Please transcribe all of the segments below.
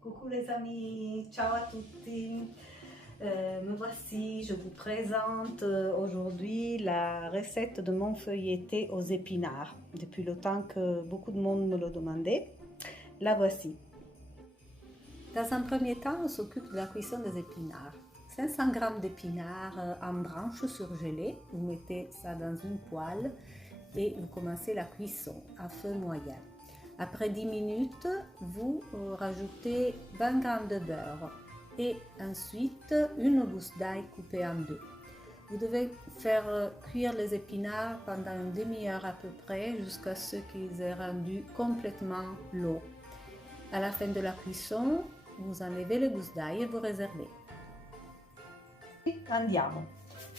Coucou les amis, ciao à tutti. Me voici, je vous présente aujourd'hui la recette de mon feuilleté aux épinards. Depuis le temps que beaucoup de monde me le demandait, la voici. Dans un premier temps, on s'occupe de la cuisson des épinards. 500 g d'épinards en branches surgelées, vous mettez ça dans une poêle et vous commencez la cuisson à feu moyen. Après 10 minutes, vous rajoutez 20 g de beurre et ensuite une gousse d'ail coupée en deux. Vous devez faire cuire les épinards pendant une demi-heure à peu près jusqu'à ce qu'ils aient rendu complètement l'eau. À la fin de la cuisson, vous enlevez les gousses d'ail et vous réservez. Andiamo.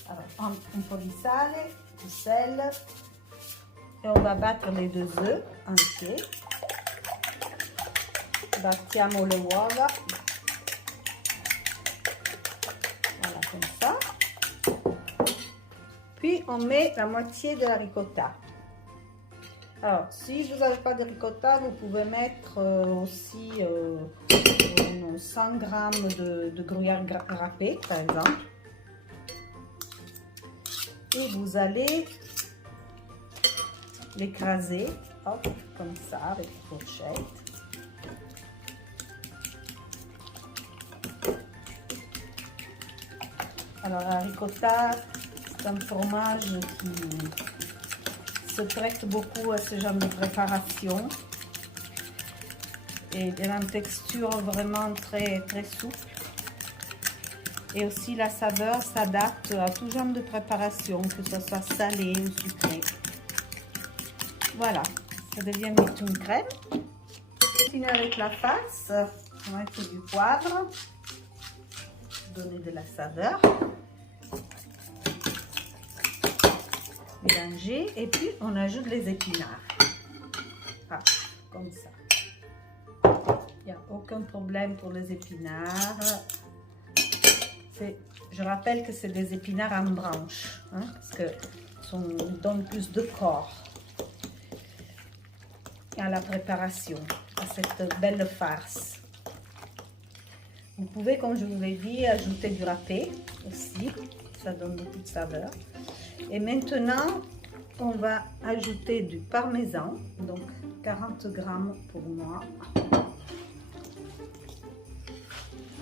Alors, un po' di sale, du sel et on va battre les 2 œufs entiers. Battiamo le uova, voilà comme ça. Puis on met la moitié de la ricotta. Alors si vous n'avez pas de ricotta, vous pouvez mettre aussi 100 g de gruyère râpée par exemple. Et vous allez l'écraser, hop, comme ça avec une fourchette. Alors la ricotta, c'est un fromage qui se prête beaucoup à ce genre de préparation et elle a une texture vraiment très souple. Et aussi la saveur s'adapte à tout genre de préparation, que ce soit salé ou sucré. Voilà, ça devient vite une crème. Continue avec la farce, on va mettre du poivre, donner de la saveur. Mélanger et puis on ajoute les épinards. Ah, comme ça. Il n'y a aucun problème pour les épinards. Je rappelle que c'est des épinards en branche, hein, parce qu'ils donnent plus de corps à la préparation, à cette belle farce. Vous pouvez, comme je vous l'ai dit, ajouter du râpé aussi, ça donne beaucoup de saveur. Et maintenant, on va ajouter du parmesan, donc 40 g pour moi.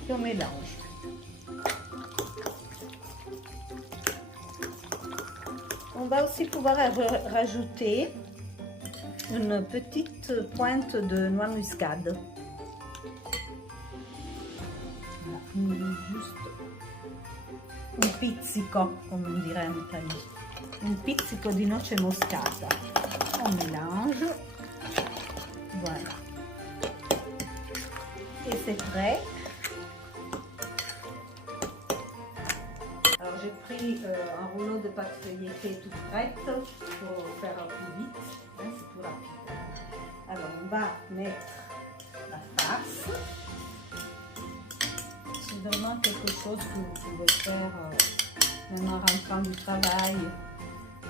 Et on mélange. On va aussi pouvoir rajouter une petite pointe de noix muscade. Voilà, juste un pizzico, come on dirait en italien. Un pizzico di noce moscata. On mélange. Voilà. Et c'est prêt. Alors j'ai pris un rouleau de pâte feuilletée toute prête pour faire plus vite. Hein, c'est plus rapide. Alors on va mettre la farce. C'est vraiment quelque chose que vous pouvez faire même en rentrant du travail.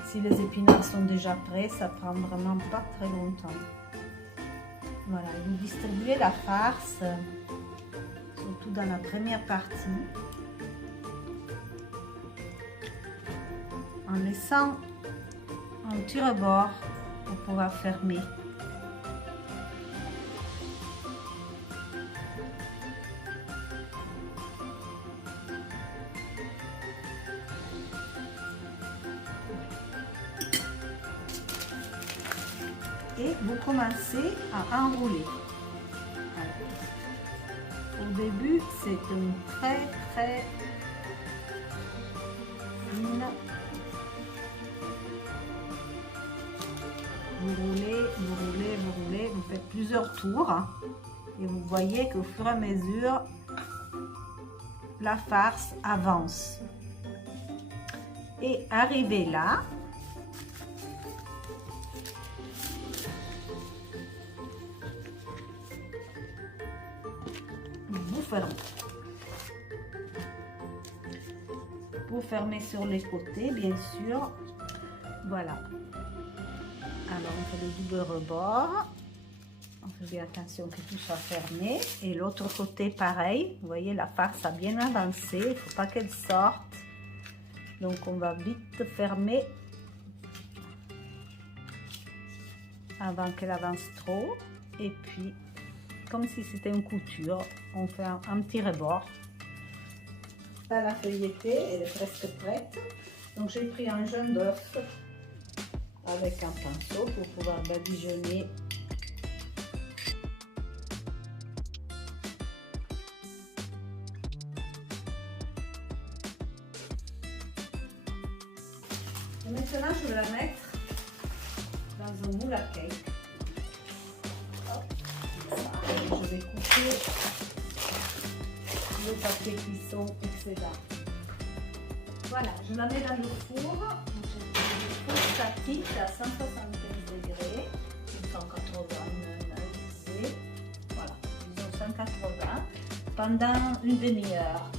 Si les épinards sont déjà prêts, ça prend vraiment pas très longtemps. Voilà, vous distribuez la farce, surtout dans la première partie, en laissant un petit rebord pour pouvoir fermer. Et vous commencez à enrouler. Alors, au début, c'est une très fine. Vous roulez, vous faites plusieurs tours et vous voyez qu'au fur et à mesure, la farce avance. Et arrivé là, vous fermez. Vous fermez sur les côtés, bien sûr. Voilà. Alors, on fait le double rebord. On fait bien attention que tout soit fermé. Et l'autre côté, pareil. Vous voyez, la farce a bien avancé. Il ne faut pas qu'elle sorte. Donc, on va vite fermer avant qu'elle avance trop. Et puis, comme si c'était une couture, on fait un petit rebord. Là, la feuilletée, elle est presque prête. Donc, j'ai pris un jaune d'œuf avec un pinceau pour pouvoir badigeonner. Et maintenant, je vais la mettre dans un moule à cake. Hop, je vais couper le papier cuisson excédent. Voilà, je la mets dans le four. Le four statique à 175 degrés, 180 degrés. Voilà, disons 180 pendant une demi-heure.